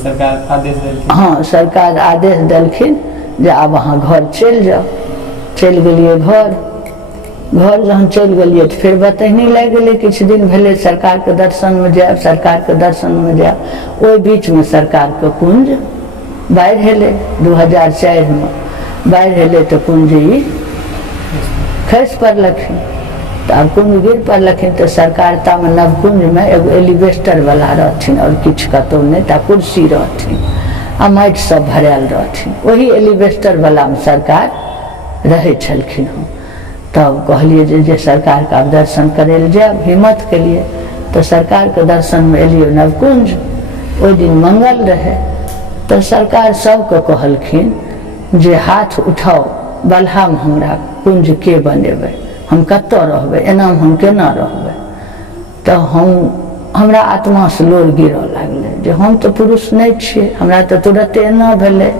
सरकार आदेश देलखिन? हाँ, सरकार आदेश देलखिन जे आब अहाँ घर चलि जाओ। चलि गेलिए घर जहन चलि गेलिए तो फिर बतहनी लागि गेलै, किछु दिन भेलै सरकार के दर्शन में जायब, सरकार के दर्शन में जायब। ओहि बीच में सरकार के कुंज बाढ़ि एलै 2004 में। बाढ़ि एलै तो कुंज ई खसि पड़लखिन। तो अब कुंज गिर पड़लखिन तो सरकार तामे नवकुंज में एगो एलिवेस्टर वाला रहथिन और किछु कतौ नहीं, ता कुर्सी रहथिन आ माटि सब भरायल रहथिन। वही एलिवेस्टर वाला में सरकार रहे छलखिन। हम तब कहलिए जे सरकार का दर्शन करे ले जाब, हिम्मत के लिए। तो सरकार के दर्शन में एलिए नवकुंज। ओहि दिन मंगल रहे तो सरकार सबके कहलखिन जे हाथ उठाओ, बलहाम हमरा कुंज के बनेबै, हम कतऽ रहबै, एना हम केना रहबै। तो हमरा आत्मा से लोर गिरऽ लागलै जे हम तो पुरुष नहीं छियै, हमरा तो तुरते एना भेलै।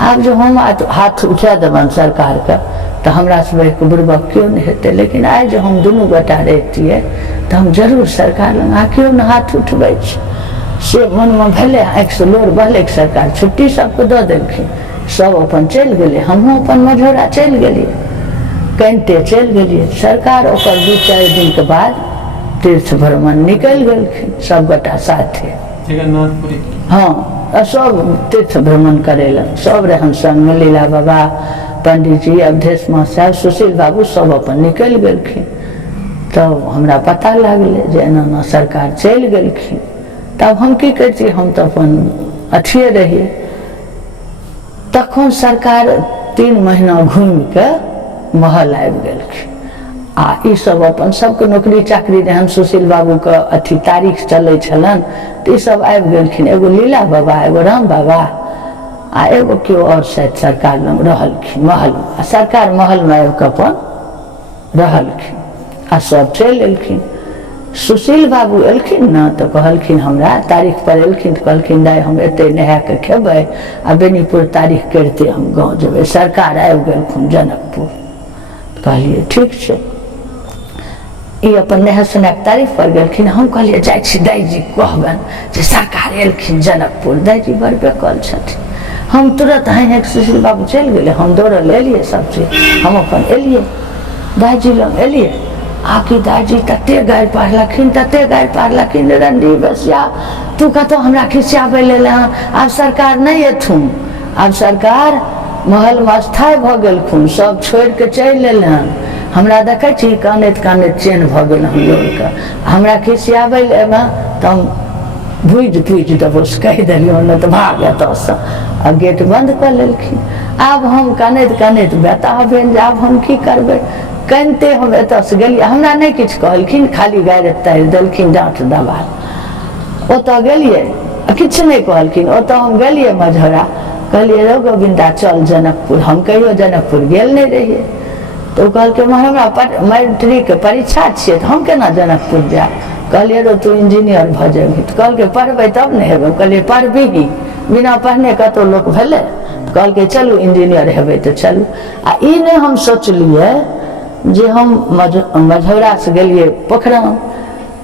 आब जो हम हाथ उठा देबन सरकार के तो हमरा से बढ़िके बुड़बक क्यों नहीं हेतै। लेकिन आइ जो हम दुनू गोटा रहितियै तो हम जरूर सरकार लग आ क्यों न हाथ उठबै छी, से मन में भेलै। आँखि से लोर बहलै। सरकार छुट्टी सबके दऽ देलखिन, सब अपन चलि गेलै। हमहूँ अपन मझौरा चलि गेलियै, कनिते चलि गेलियै। सरकार ओकर 2-4 दिन के बाद तीर्थ भ्रमण निकलि गेलखिन सब गोटा साथे जगन्नाथपुरी। हाँ, सब तीर्थ भ्रमण करेला। सब रहन संग में लीला बाबा, पंडित जी, अवधेश साहब, सुशील बाबू सब अपन निकलि गेलखिन। तब हमरा पता लागलै जे एना सरकार चलि गेलखिन। तब हम की करतियै, हम तो अपन अथिये रहिए। तखन सरकार 3 महीना घूमि के महल आबि गेलखिन। आ ई सब अपन सबके नौकरी चाकरी रहन। सुशील बाबू के अथी तारीख चलै छलन तो ई सब आबि गेलखिन। एगो लीला बाबा, एगो राम बाबा आ एगो केओ और शायद सरकार लग रहलखिन महल में। आ सरकार महल में आबि के अपन रहलखिन आ सब चलि एलखिन। सुशील बाबू एलखिन ना तो कहलखिन हमरा, तारीख पर एलखिन तो कहलखिन दाइ हम एते नहा के खेबै आ बेनीपुर तारीख करते हम गाँव जेबै। सरकार आबि गेलखिन जनकपुर। कहलिए ठीक छै। ई अपन नहा सुना के तारीख पर गेलखिन। हम कहलिए जाइ छी दाइजी कहबनि जे सरकार एलखिन जनकपुर। दाइजी बड़ बेकल छथिन। हम तुरंत हाँ सुशील बाबू चलि गेलै। हम दौड़ल एलिए सब चीज। हम अपन एलिए दाइजी लग एलिए। आकि दाइजी तते गारि पारलखिन रंडी बसिया, तू कतौ हमरा खिसियाबै लेल हँ। आब सरकार नहीं एथुन, आब सरकार महल में अस्थायी भ गेलखुन, सब छोड़ के चलि एल हन। हमरा देखे छी कानैत चैन भ गेल हम लोग के। हमरा खिसियाबै ले तो हम भूज देबो से कहि देलियो, न तो भाग एतऽ। आ गेट बंद कर लेलखिन। आब हम कानैत बेता भेल जे आब हम की करबै। कनिते हम एतऽ से गेलिए। हमरा नहीं किछु कहलखिन, खाली गारि तारि देलखिन डांट दबाल। ओतऽ गेलिए किछु नहीं कहलखिन। ओतऽ हम गेलिए मझौरा, कहलिए रो गोविंदा चल जनकपुर। हम कहियो जनकपुर गेल नहीं रहिए। तो कहलकै हमरा मैट्रिक के परीक्षा छियै तो हम केना जनकपुर जाए। कहलिए रो तू इंजीनियर भ जेबही। तो कहलकै पढ़बै तब ने हेबै। कहलिए पढ़बिही, बिना पढ़ने कतौ लोक भेलै। तो कहलकै चलू इंजीनियर हेबै तो चलू। आ ई नहीं हम सोचलिए जे हम मझौरा से गेलिए पोखरा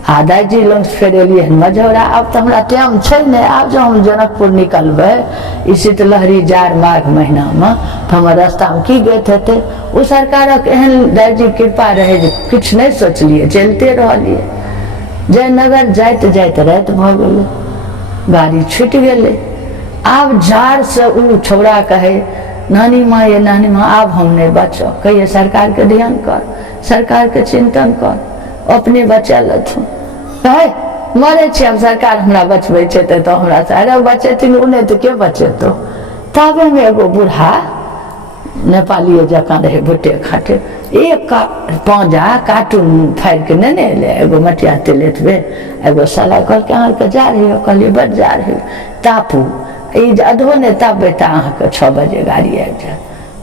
आ दाइजी लग फेर एलिए मझौरा। अब तो हमरा टाइम छै नहीं। आब जो हम जनकपुर निकलबै ई शीतलहरी जाड़ माघ महीना में तो हमर रास्ता में की गति हेतै। ओ सरकारक एहन दाइजी कृपा रहे जे किछु नहीं सोचलिए, चलते रहलिए। जयनगर जाइत राति भ गेलै, गाड़ी छूटि गेलै। आब जाड़ से उ छौड़ा कहे नानी माँ ये नानी माँ आब हम नहीं बचब। कहिए सरकार के ध्यान कर, सरकार के चिंतन कर, अपने बचा लथुन। कहे मरे छी अब सरकार हमरा बचबै छै तो हमरा से अरे बचेथिन उ नहीं तो के बचेतो। तबे में एगो बूढ़ा नेपाली जकाँ रहे भुट्टे खाटे, एक पाँजा कार्टून फाड़ि के नेने एले। एगो मटिया तेल एतबे, एगो साला कहलकै अहाँके जा रही हो। कहलिए बड़ जा रही तापू। ई अधो ने तापबे तो अहाँके 6 बजे गाड़ी आबि जाए।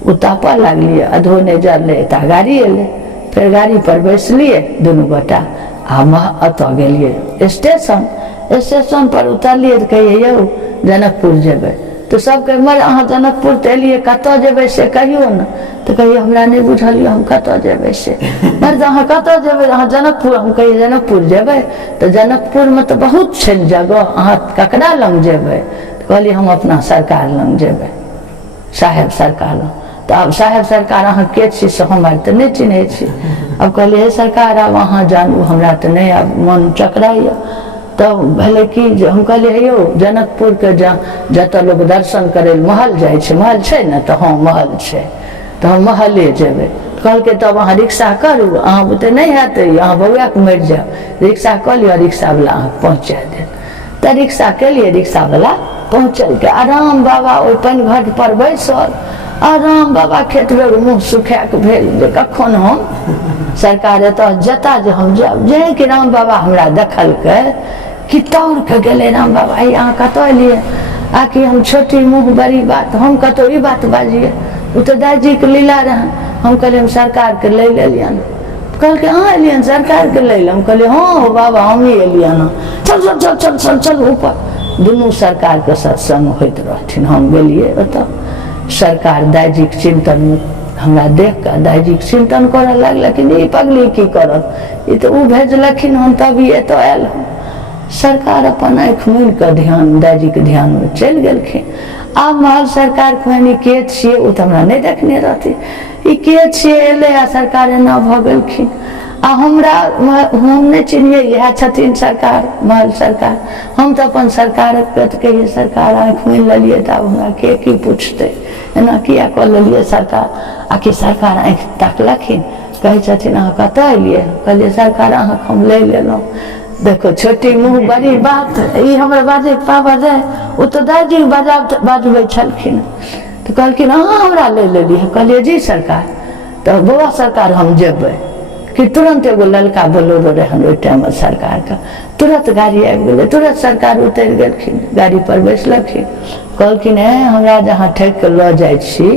ओ तापऽ लागलिए, अधो ने जरलै ता गाड़ी एलै। फिर गाड़ी पर बैसलिए दुनू गोटा आ अतऽ गेलिए स्टेशन पर उतरलिए तो कहिए यौ जनकपुर जेबै। तो सब कहे मर अहाँ जनकपुर तो एलिए, कतऽ जेबै से कहियो न। तो कहिए हमरा नहीं बुझलिए हम कतऽ जेबै से। मर अहाँ कतऽ जेबै, अहाँ जनकपुर। हम कहिए जनकपुर जेबै तो जनकपुर में तो बहुत छै जगह, अहाँ ककरा लग जेबै। कहलिए हम अपना सरकार लग जेबै, साहेब सरकार लग। तो अब साहेब सरकार अहाँ के छी से हम आर तो नहीं चिन्है छी। अब कहलिए हे सरकार आब अहाँ जानू, हमरा तो नहीं आब मन चकराइए। तब भले कि जे हम कहलिए हे यौ जनकपुर के जतऽ लोग दर्शन करे महल जाइ छै, महल छै ने, तो हाँ महल छै, तो हम महले जेबै। कहलकै तब अहाँ रिक्शा करू, अहाँ बुते नहीं हैत, अहाँ बौआ के मरि जाओ, रिक्शा कऽ लिअ, रिक्शा वाला अहाँ पहुँचा देत। तो रिक्शा केलिए, रिक्शा वाला पहुँचल के आराम बाबा ओहि पानि घाट पर बैसल, आराम बाबा खेतबे मुँह सुखा के भेल जे कखन हम सरकार एतऽ जता जे हम जाब। जे कि राम बाबा हमरा देखलकै कि तौर के गेले, राम बाबा हे अहाँ कतऽ एलियै? आकि हम छोटी मुँह बड़ी बात, हम कतौ ई बात बाजिए, ओ तो दादी के लीला रहे। हम कहलिए हम सरकार के ले लेलियन। कहलकै हाँ एलियन सरकार के ले, हम कहलिए हाँ बाबा हम ही एलियन, चल चल चल चल चल चल ऊपर। दुनू सरकार के सत्संग होइत रहथिन। हम गेलिए ओतऽ, सरकार दादी के चिंतन में हमरा देख के दादी के चिंतन करऽ लगलखिन, ई पगली की करत, ई तो ऊ भेजलखिन हम तभी एतऽ आयल हम। सरकार अपन आँखि मुनि के ध्यान दादी के ध्यान में चलि गेलखिन। आब महल सरकार कहनी के छियै, ओ तो हमरा नहीं देखने रहती, ई के छियै एले आ सरकार एना भऽ गेलखिन। आ हमरा हम नहीं चिन्हिए, इएह छथिन सरकार, महल सरकार। हम तो अपन सरकार के कहिए सरकार आँखि मुनि लेलिए, तो आब हमरा के की पूछते, एना किया कऽ लेलिए सरकार? आकि सरकार आँखि ताकलखिन, कहै छथिन अहाँ कतऽ एलियै? कहलिए सरकार अहाँ हम ले लेलहुँ। देखो छोटी मुँह बड़ी बात, ई हमरा बाजे पावर है, वो तो दादी बाजबै छलखिन। तो कहलखिन अहाँ हमरा ले लेलिए? कहलिए जी सरकार। तो बौआ सरकार हम जेबै कि तुरंत एगो ललका बोलेरो रहन ओहि टाइम में सरकार का, तुरंत गाड़ी आबि गेलै, तुरंत सरकार उतरि गेलखिन, गाड़ी पर बैसलखिन। कहलखिन हे हमरा जहाँ ठकि के लऽ जाइ छी,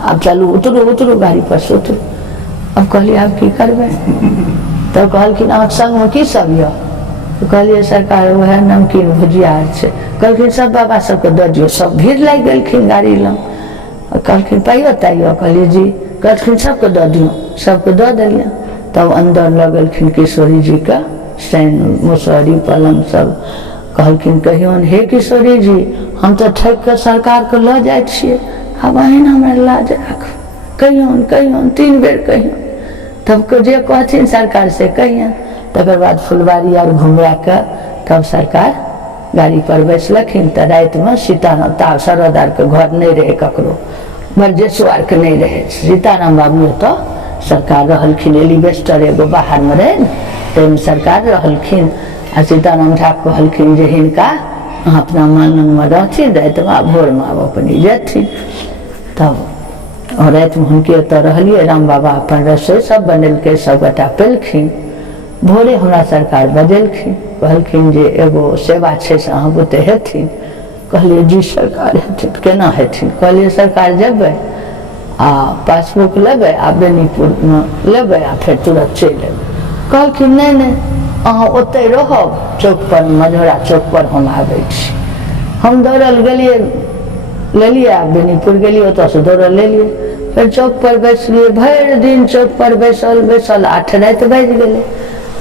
आब चलू उतरू उतरू गाड़ी पर से उतरू। अब कहलिए आब की करबै? तब कहलखिन अहाँके संगमे की सब यऽ? तो कहलिए सरकार वह नमकीन भुजिया आर छै। कहलखिन सब बाबा सबके दऽ दियौ, सब भीड़ लागि गेलखिन गाड़ी लग। कहलखिन पाइयो ताइयो? कहलिए जी। कहलखिन सबके दऽ दियौ, सबके दऽ देलिए। तब अंदर लऽ गेलखिन किशोरी जी का सैन मुसहरी पलंग सब। कहलखिन कहियौन हे किशोरी जी हम तो ठकि के सरकार के लऽ जाइ छियै, आब अहिन हमरा लाज राख, कहियौन कहियौन 3 बेर कहियौन। तब जे कहथिन सरकार से कहियन। तकर बाद फुलबाड़ी आर घुमा के तब सरकार गाड़ी पर बैसलखिन। तो रात में सीताराम ता शरद आर के घर नहीं रहे, ककरो बरजेसो आर के नहीं रहे, सीताराम बाबू तो सरकार रहलखिन। एलिवेस्टर एगो बाहर में रहे न, ताहिमे सरकार रहलखिन। आ सीताराम झा कहलखिन जे हिनका अपना मानंग में रहथिन, रात में भोर में अपनी जेथिन। तब रात में हुनके ओतऽ रहलिए। राम बाबा अपन रसोई सब बनेलकै, सब गोटा पेलखिन। भोरे हमरा सरकार बजेलखिन, कहलखिन जे एगो सेवा छै से अहाँ बुते हेथिन। कहलिए जी सरकार हेथिन। केना हेथिन? कहलिए सरकार जेबै आ पासबुक लेबै आ बेनीपुर में लेबै आ फिर तुरंत चलि एबै। कहलखिन नहीं नहीं अहाँ ओतै रहब चौक पर, मझौरा चौक पर हम आबै छी। हम दौड़ल गेलिए, लेलिए आ बेनीपुर गेलिए, ओतऽ से दौड़ल लेलिए, फिर चौक पर बैसलिए। भरि दिन चौक पर बैसल बैसल 8 राति बाजि गेलै।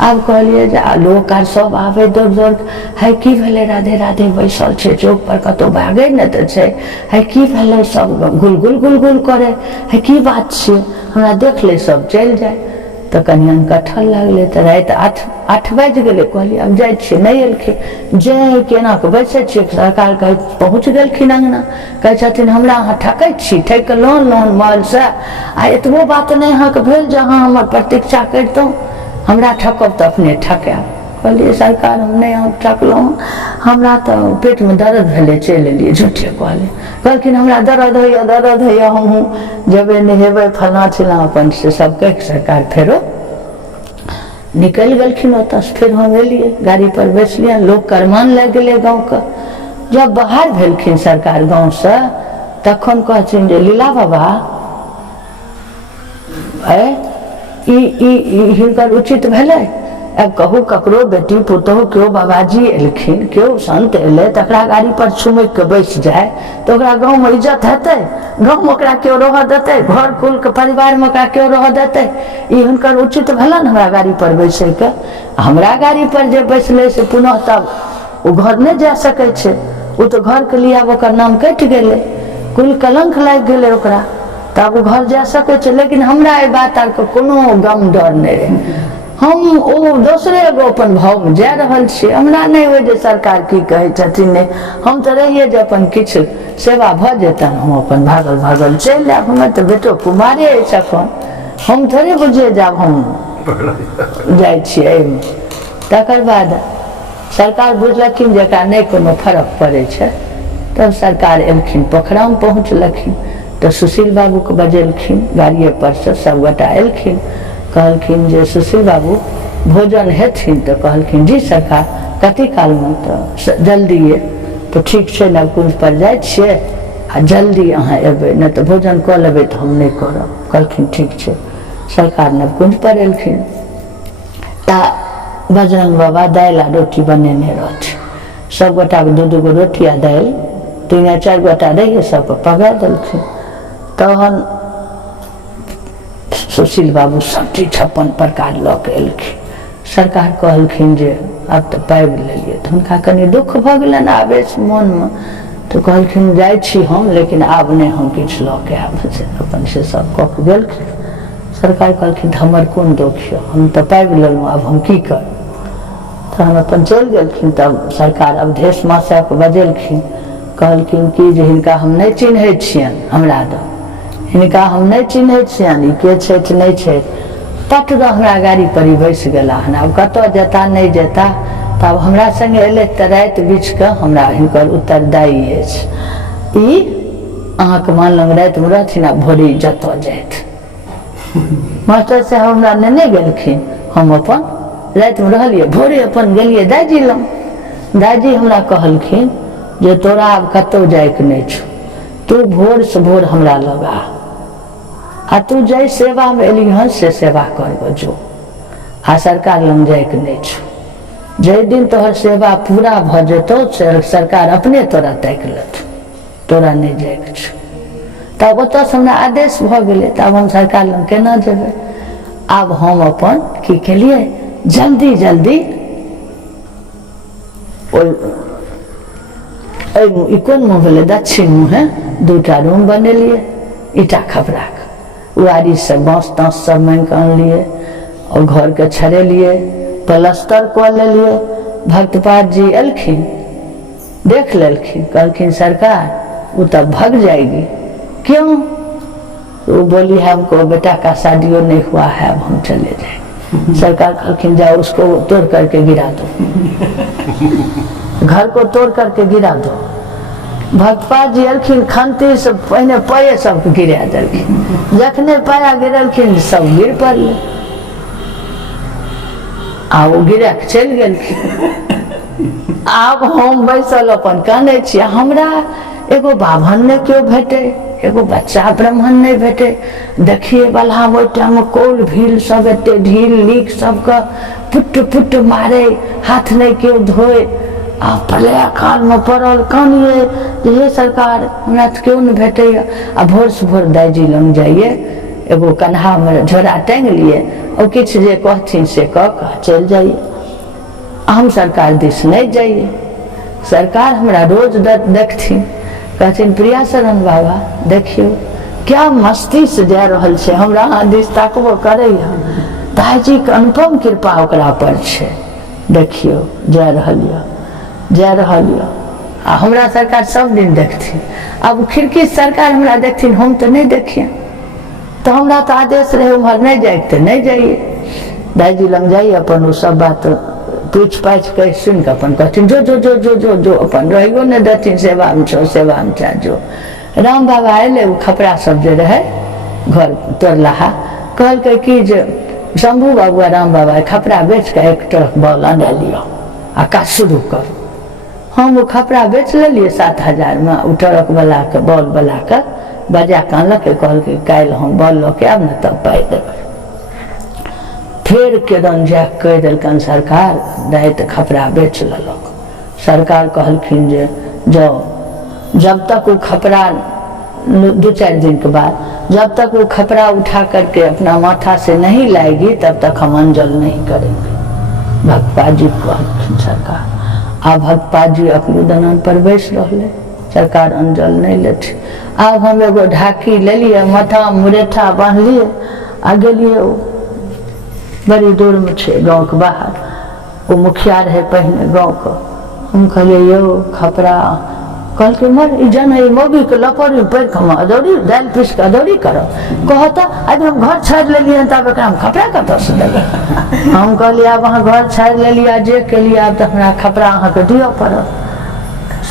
आब कहलिए जे लोक आर सब आबै दौड़ दौड़, है की भेलै राधे राधे बैसल छै चौक पर, कतौ भागै ने तऽ छै, है की भेलै सब गुलगुल गुलगुल करे, है की बात छियै, हमरा देख ले सब चलि जाए। तो कनियन कठल लगले, तो रात 8 बाजि गेलै। कहलिए अब जाइ छियै, नहीं एलखिन। जे केना के बैसे छियै, सरकार कहे पहुँच गेलखिन अंगना। कहै छथिन हमरा अहाँ ठकै छी, ठकि के लोन महल से, आ एतबो बात नहीं अहाँके भेल जे अहाँ हमर प्रतीक्षा करितहुँ, हमरा ठकब तो अपने ठकायब। कहलिए सरकार हम नहीं अहाँ ठकलहुँ, हमरा तो पेट में दर्द भेलै, चलि एलिए झूठे कहलिए। कहलखिन हमरा दर्द होइए हमहूँ जेबै नहेबै फलना चिल्ला, अपन से सब कह के सरकार फेरो निकलि गेलखिन ओतऽ से। फिर हम एलिए, गाड़ी पर बैसलिए, लोग करमान लागि गेलै गाँव के। जब बाहर भेलखिन सरकार गाँव से, तखन कहथिन जे लीला बाबा हिनकर उचित भेलै? कहू ककरो बेटी पुतहु केओ बाबाजी एलखिन, केओ संत एलै, तकरा गाड़ी पर छुमक के बैस जाए तो ओकरा गाँव में इज्जत हेतै? गाँव में ओकरा केओ रह देतै? घर कुल के परिवार में ओकरा केओ रह देतै? ई हुनकर उचित भेलन हमरा गाड़ी पर बैसे के? हमरा गाड़ी पर जे बैसले से पुनः तब ओ घर नहीं जा सकै छै, वो तो घर के लिए ओकर नाम कटि गेलै, कुल कलंक लागि गेलै ओकरा, तब वो घर जा सकै छै। लेकिन हमरा एहि बात आर के कोनो गम डर नहीं रहे, हम ओ दोसरे एगो अपन भाव में जा रहल छियै, हमरा नहीं हो जे सरकार की कहे छथिन नहीं, हम तो रहिए जे अपन किछु सेवा भ जेतन हम अपन भागल भागल चलि जायब, हमें तो बेटो कुमारे अछि अखन, हम थोड़े बुझे जाब हम जाइ छियै। तकर बाद सरकार बुझलखिन जकरा नहीं कोनो फर्क पड़े छै, तब सरकार एलखिन, पोखरा में पहुँचलखिन तो सुशील बाबू के बजेलखिन, गाड़िए पर से सबगोटा एलखिन, कहलखिन जे सुशील बाबू भोजन हेथिन, तो कहलखिन जी सरकार कति काल में, तो जल्दी तो ठीक छै, नवकुंज पर जाइ छियै आ जल्दी अहाँ एबै, नहीं तो भोजन कऽ लेबै तो हम नहीं करब। कहलखिन ठीक छै। सरकार नवकुंज पर एलखिन ता बजरंग बाबा दालि आ रोटी बनेने रहथिन, सब गोटा के 2-2 गो रोटी आ दालि, 3 या 4 गोटा रहिए सबके पका देलखिन। तहन सुशील बाबू सब चीज 56 प्रकार लऽ के एलखिन। सरकार कहलखिन जे अब तो पाबि लेलिए, तो हुनका कनि दुख भऽ गेलनि आवेश मन में, तो कहलखिन जाइ छी हम, लेकिन आब नहीं हम किछु लऽ के आब, अपन से सब कऽ के गेलखिन। सरकार कहलखिन हमर कोन दुख यऽ, हम तो पाबि लेलहुँ, आब हम की कर। तहन अपन चलि गेलखिन। तब सरकार अवधेश माँ साहब के बजेलखिन, कहलखिन कि जे हिनका हम नहीं चिन्है छियनि, हमरा दऽ, हिनका हम नहीं चिन्है छियनि, ई के छथि नहीं छथि। पट दऽ हमरा गाड़ी पर ही बैस गेला हन, आब कतऽ जेता नहीं जेता। तब हमरा संगे एलै तऽ राति बीछ के हमरा हिनकर उत्तरदायी अछि, ई अहाँके मानलहुँ राति में रहथिन आ भोरे जतऽ जाइत। मास्टर साहब हमरा नेने गेलखिन, हम अपन राति में रहलिए, भोरे अपन गेलिए दादी लग। दादी हमरा कहलखिन जे तोरा आब कतौ जाइके नहीं छौ, तू भोर से भोर हमरा लगा आ तू जाय सेवा में एली हन से सेवा कर जो, आ सरकार लग जाइके नहीं छौ। जे दिन तोहर सेवा पूरा भ जेतौ सरकार अपने तोरा ताकि लेतौ, तोरा नहीं जाइके छौ। तब ओतऽ से हमरा आदेश भ गेलै, तब हम सरकार लग केना जेबै। आब हम अपन की केलिए, जल्दी जल्दी ई कोन मुँह भेलै, दक्षिण मुँहे 2टा रूम बनेलिए ईटा खपरा के, उआरी से बाँस ताँस सब मांग के आनलिए और घर के छड़ेलिए, प्लस्तर कऽ लेलिए। भक्तपाद जी एलखिन, देख लेलखिन, कहलखिन सरकार वो तब भाग जाएगी। क्यों? वो बोली है हमको बेटा का शादियों नहीं हुआ है, अब हम चले जाएंगे। सरकार कहलखिन जाओ उसको तोड़ करके गिरा दो, घर को तोड़ करके गिरा दो। भक्तपाद जी एलखिन, खंती से पहले पाए सबके गिरा देलखिन, जखने पाया गिरलखिन सब गिर पड़ले, आ वो गिरा के चलि गेलखिन। आब हम बैसल अपन कानै छी, हमरा एगो बाभन ने क्यों भेटे, एगो बच्चा ब्राह्मण नहीं भेटे। देखिए बल्हा ओहि टाइम में कोल भील सब एते ढील लीक सबके पुट पुट मारे, हाथ नहीं क्यों धोए, आ प्रलय काल में पड़ल कानिए जे हे सरकार हमरा तो क्यों नहीं भेटे। आ भोर से भोर दाईजी लग जाइए, एगो कन्हा में झोरा टांग लिए और किछ जे कहथिन से कह चल जाइए। हम सरकार दिस नहीं जाइए, सरकार हमरा रोज देखथिन, कहथिन प्रिया शरण बाबा देखियो क्या मस्ती से जा रहल छै, हमरा अहाँ दिस ताकबो करैया, दाईजी के अनुपम कृपा ओकरा पर छै, देखियो जा रहल यऽ। आ हमरा सरकार सब दिन देखथिन। अब खिड़की सरकार हमरा देखथिन, हम तो नहीं देखिए, तो हमरा तो आदेश रहे उम्हर नहीं जाए तो नहीं जाइए। दाईजी लग जाइए, अपन वो सब बात पूछ पाछ के सुन के अपन कहथिन जो जो जो जो जो जो अपन रहियो ने देथिन, सेवा में छो जो। राम बाबा अयले, वो खपरा सब जे रहे घर तोड़लाहा, कहलकै कि जे शंभू बाबू राम बाबा खपरा बेच के 1 ट्रक बॉल आने लियो आ काज शुरू करू। हम वो खपरा बेच लेलिए 7000 में, वो ट्रक वाला के बॉल वाला के बजा के आनलक, कहलकै काल्हि हम बॉल लऽ के आब ने तब पाइ देबै। फिर केदन जा कह दिलकन सरकार रात खपरा बेच लेलक। सरकार कहलखिन जे जाओ, जब तक वो खपरा 2-4 दिन के बाद जब तक वो खपरा उठा करके अपना माथा से नहीं लाएगी तब तक हम अंजल नहीं करेंगे। भक्तपाद जी कहलखिन सरकार। आ भगपाल जी अकलू दलान पर बैस रहे, सरकार अंजल नहीं लेते। आब हम एगो ढाकी ले लिए, माथा मुरेठा बांधलिए आ गेलिए। बड़ी दूर में छे गाँव के बाहर, वो मुखिया रहे पहले गाँव का। हम कहलिए यो खपरा, कल के मर जन है मोगी के लपड़ी पैर खमा अदौड़ी दाल पीस के अदौड़ी करो कहता आज हम घर छाड़ ले लिए तब एक खपरा कत से देंगे। हम कहलिए अब अहाँ घर छाड़ ले लिया जे के लिए अब तो हमारा खपरा अहाँ के दियो पड़त,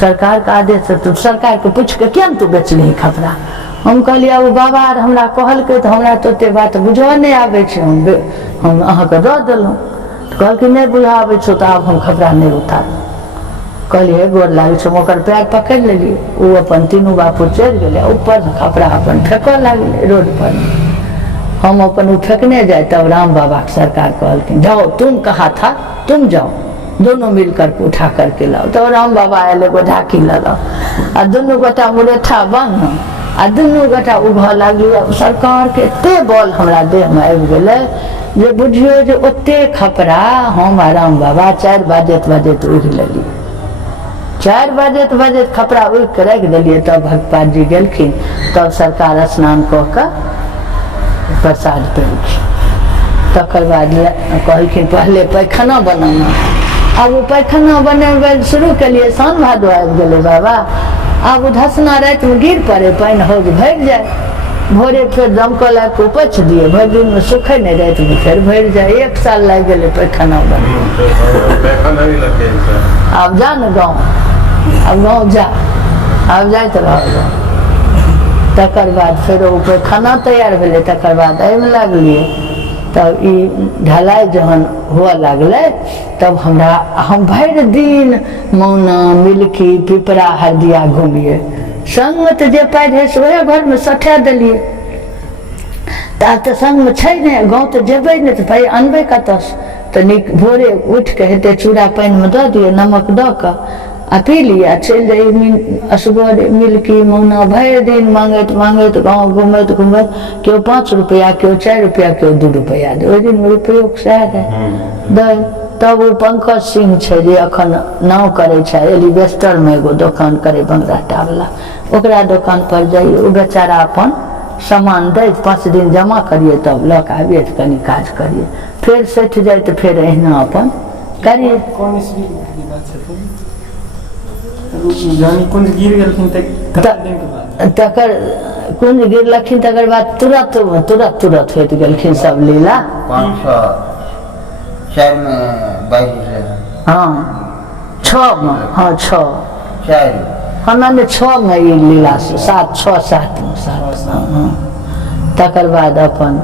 सरकार का आदेश है। तो सरकार के पूछ के क्या तू बेचली खपरा? हम कहलिए अब बाबा हमरा कहलकै तो हमरा तो ओते बात बुझो नहीं आवे छे, हम अहाँ के दऽ देलहुँ। कहल कि नहीं बुझा आवे छो तो अब हम खपरा नहीं उतार। कहलिए गोर लागे छो, ओकर पैर पकड़ लेलिए, वो अपन तीनों बापू चढ़ गए ऊपर, खपरा अपन फेंकऽ लागले रोड पर। हम अपन फेंकने जाए तब राम बाबा के सरकार कहलखिन जाओ तुम कहा था तुम जाओ, दोनों मिलकर के उठा करके लाओ। तो राम बाबा आयल एगो ढाकी लगा आ दुनू गोटा मुरेठा बन आ दुनू गोटा उभऽ लागलिए। सरकार के एते बल हमरा देह में आबि गेलै जे बुझियो जे ओते खपरा हम आ राम बाबा 4 बजैत उड़ि लेलिए। 4 बजैत खपरा उड़ के रख दिलिए। तब भगपाल जी गेलखिन, तब सरकार स्नान कऽ के प्रसाद पेलखिन। तकर बाद कहलखिन पहले पैखाना बनाना। अब वो पैखाना बने शुरू के लिए सावन भादो आबि गेलै बाबा। अब वो धसना रात में गिर पड़े, पानि हौज भरि जाए, भोरे फिर दमकल आके उपछ दिए, भरि दिन में सूखे नहीं, रात में फिर भरि जाए। 1 साल लग गए पैखाना बने। अब जा न गाँव, अब गाँव जा, अब जाए तो रह। तकर बाद फिर वो पैखाना तैयार भेले, तकर बाद एहिमे लागलिए। तब ई ढलाई जहन हुआ लगले तब हमरा हम भरि दिन मौना मिल्की पिपरा हरदिया घूमिए। संग में तो जे पाइ रहे से वह घर में सठा दिलिए। तब तो संग में छै नहीं, गाँव तो जेबे नहीं तो भाई अनबे कतस। तो निक भोरे उठ के हेते चूड़ा पानि में दऽ दिए, नमक दऽ के आ पी लिया, चलि जाइए असगरे मिल्की मौना। भरि दिन मांगैत गाँव घूमैत केओ 5 रुपया, केओ 4 रुपया, केओ 2 रुपया दे। ओहि दिन रुपयो सएह दे। तब वो पंकज सिंह छै जे अखन नाव करे छै, एलिवेस्टर में एगो दुकान करे बंगराटा वाला, ओकरा दुकान पर जाइए। वो बेचारा अपन सामान दे, 5 दिन जमा करिए, तब लऽ के आबिए तो कनी काज करिए, फिर सठ जाए तो फिर अहिना अपन करिए। कुंज गिर गेलखिन तकर कुंज गिरलखिन तकर बाद तुरत होइत गेलखिन सब लीला। 504 में 22 हाँ 6 में, हाँ 6 हमने 6 में ये लीला से 7 में 7। तकर बाद अपन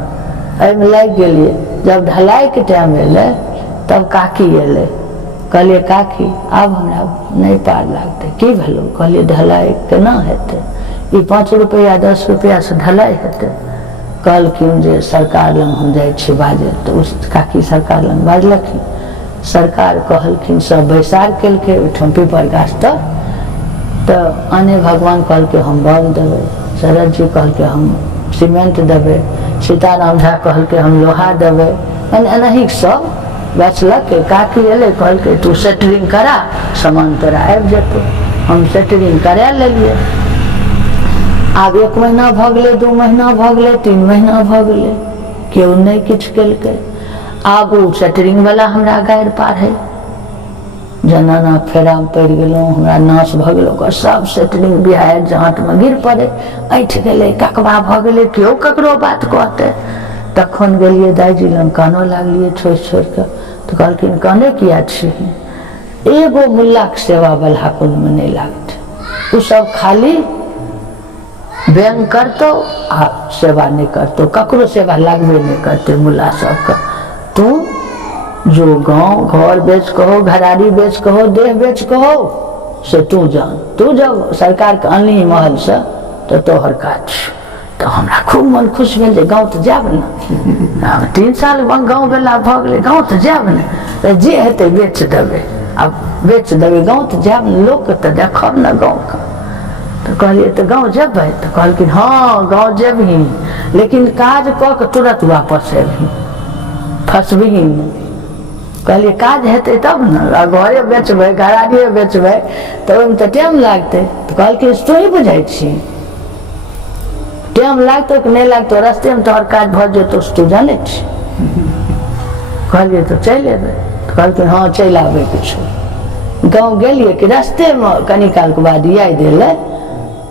एहिमे लागि गेलिए। जब ढलाई के टाइम एले तब काकी एले, कहलिए काकी आब हमरा नहीं पार लागते, की भेलो? कहलिए ढलाई केना हेतै, ई 5 रुपया 10 रुपया से ढलाई हेतै। कहलखिन जे सरकार लग हम जाइ छी बाजे। तो उस काकी सरकार लग बाजलखिन, सरकार कहलखिन सब बैसार केलकै ओहिठाम पीपर गाछ तर। तो आने भगवान कहलकै हम बल देबै, शरद जी कहलकै हम सीमेंट देबै, सीताराम झा कहलकै हम लोहा देबै। एनाही सब बचलक। काकी एले कहलकै तू सेटरिंग करा, सामान तोरा आबि जेतौ। हम सेटरिंग करा लेलिए। आब 1 महीना भऽ गेलै, 2 महीना भऽ गेलै, 3 महीना भऽ गेलै, केओ नहीं किछु केलकै। आब ओ सेटरिंग वाला हमरा गारि पार जनाना फेरा पड़ि गेलहुँ, हमरा नाश भऽ गेल। ओकर सब सेटरिंग बिहारि जाँट में गिर पड़े, ऐठ गेलै, ककबा भऽ गेलै, केओ ककरो बात कहतै। तखन गेलिए दाइजी लग, कानऽ लागलिए छोड़ि के। तो कहलखिन काने किया छी? एगो मुल्ला के सेवा बल्हा कुल में नहीं लागते, उ सब खाली व्यंग करतो आ सेवा नहीं करतो, ककरो सेवा लागबे नहीं करते मुल्ला सबके। तू जो गाँव घर बेच कहो, घरारी बेच कहो, देह बेच कहो, से तू जान। तू जब सरकार के अनली महल से तो तोहर काज। तो हमरा खूब मन खुश भेल जे गाँव तो जाब ना, 3 साल गाँव गेला भऽ गेलै, गाँव तो जाब ना, जे हेतै बेच देबै। अब बेच देबै, गाँव तो जाब ना, लोक तो देखब ना गाँव का। तो कहलिए तो गाँव जेबै? तो कहलखिन हाँ गाँव जेबही, लेकिन काज कऽ के तुरंत वापस एबही, फंसबही नहीं। कहलिए काज हेतै तब ने, घरे बेचबै घरारिए बेचबै तऽ ओहिमे तऽ टाइम लागतै। तऽ कहलकै तू ही बुझै छी, टाइम लागतौ कि नहीं लागतौ, रास्ते में तोहर काज भऽ जेतौ तू जाने छी। कहलिए तो चल एबै। तो कहलकै हाँ चल आबै किछो। गाँव गेलिए कि रास्ते में कनी काल के बाद याद एलै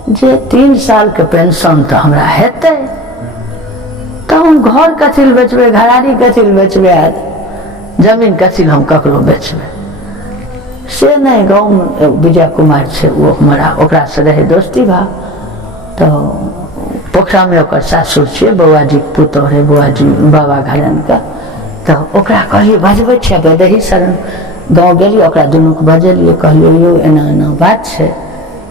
जे 3 साल के पेंशन तो हमरा हेतै, तो हम घर कथी लए बेचबै, घरारी कथी लए बेचबै, जमीन कथी लए हम ककरो बेचबै। से नहीं, गाँव में विजय कुमार छे, वो हमारा ओकरा से रहे दोस्ती भाव। तो पोखरा में ओकर सासुर छे, बौआजी के पुतौह है, बौआजी बाबा घरन का। तो ओकरा कहलिए बजबै छे बदही शरण। गाँव गेलिए ओकरा दुनू के बजेलिए, कहलिए यो एना एना बात छे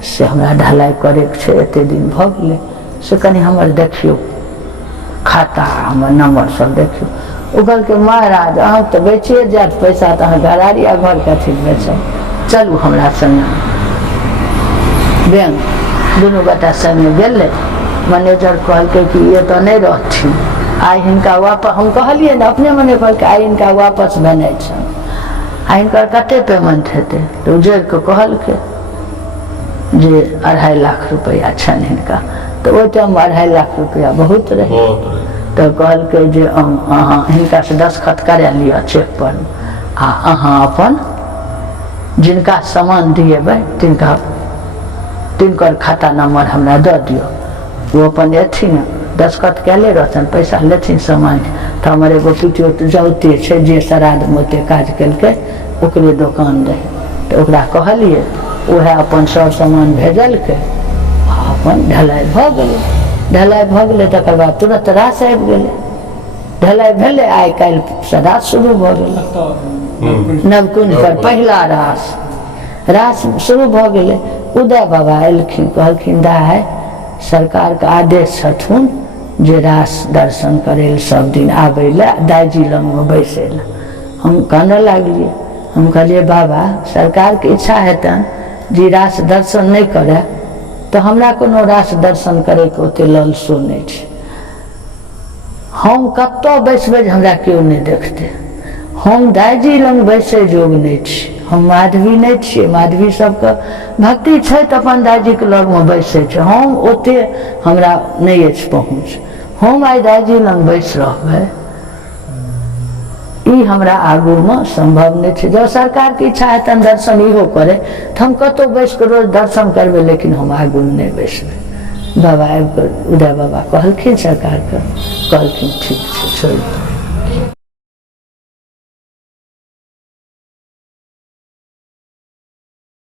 से हमरा ढलाई करे के छे, एते दिन भ गेलै से कनी हमर देखियो खाता हमर नंबर सब देखियो। ओ कहलकै महाराज अहाँ तो बेचिए जात पैसा, तो अहाँ घरारी आ घर कथी बेचब, चलू हमरा संगे। बैंक दुनू गोटा संगे गेलै। मैनेजर कहलकै कि ये तो नहीं रहथिन, आइ हिनका वापस, हम कहलिए ना अपने मने कहलकै आइ हिनका वापस भेनाइ छनि, आ हिनकर कते पेमेंट हेतै। तो जोड़ के कहलकै जे 2.5 लाख रुपया छनि हिनका। तो ओहि टाइम 2.5 लाख रुपया बहुत रहे। तो कहलकै जे अहाँ हिनका से दस्तखत करा लिअ चेक पर, आ अहाँ अपन जिनका सामान दिएबै तिनकर खाता नंबर हमरा दऽ दियौ। वो अपन एथिन दस्तखत कैले रहतन, पैसा लेथिन सामान। तो हमर एगो पितियोत जाउते छे जे श्राद्ध में ओते काज केलकै, ओकरे दुकान रहे। तो ओकरा कहलिए वह अपन सब सामान भेजलकै, अपन ढलाई भऽ गेलै। ढलाई भऽ गेलै तकर बाद तुरंत रास आबि गेलै। ढलाई भेलै, आइ काल्हि से रास शुरू भऽ गेलै। नवकुंज पर पहिला रास शुरू भऽ गेलै। उदय बाबा एलखिन, कहलखिन दाइ सरकार के आदेश छथुन जे रास दर्शन करे ले सब दिन आबै ले दाईजी लग में बैसे ले। हम कहने लगलिए, हम कहलिए बाबा सरकार के इच्छा हेतन जे रास दर्शन नहीं करे तो हमरा कोनो रास दर्शन करे के ओते लालसो नहीं छे। हम कत्तो बैसबै जे हमरा केओ नहीं देखते, हम दाईजी लग बैसे जोग नहीं छी। हम माधवी नहीं छे, माधवी सबके भक्ति छै तो अपन दाईजी के लग में बैसे छे, हम ओते हमरा नहीं अछि पहुँच। हम आइ दाईजी लग बैस रहबै ई हमरा आगू में संभव नहीं छे। जब सरकार के इच्छा हेतन दर्शन इहो करे तो हम कतो बैस के रोज दर्शन करबे, लेकिन हम आगू में नहीं बैसबै। बाबा आबि कऽ उदय बाबा कहलखिन सरकार के, कहलखिन ठीक छे छोड़।